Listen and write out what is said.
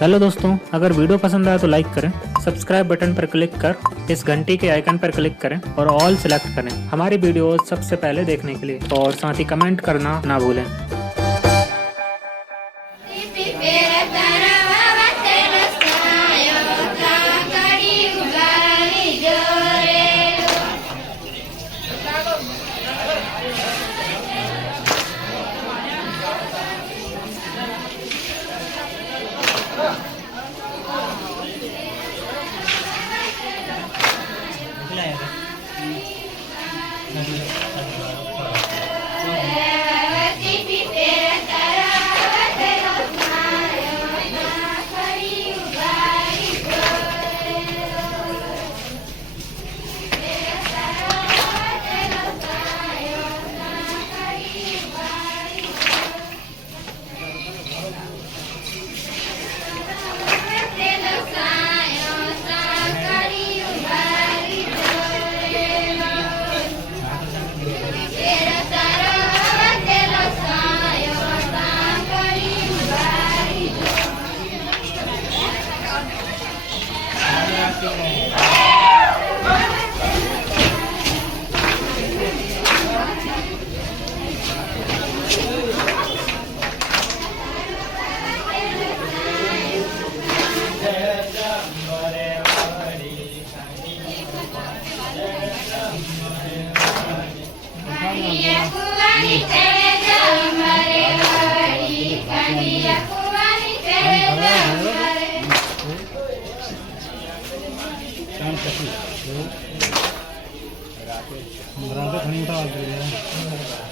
Hello दोस्तों, अगर video पसंद आया तो लाइक करें, सब्सक्राइब बटन पर क्लिक कर इस घंटी के आइकन पर क्लिक करें और ऑल सिलेक्ट करें हमारी वीडियो सबसे पहले देखने के लिए। और साथ ही कमेंट करना ना भूलें। रात घणी उठा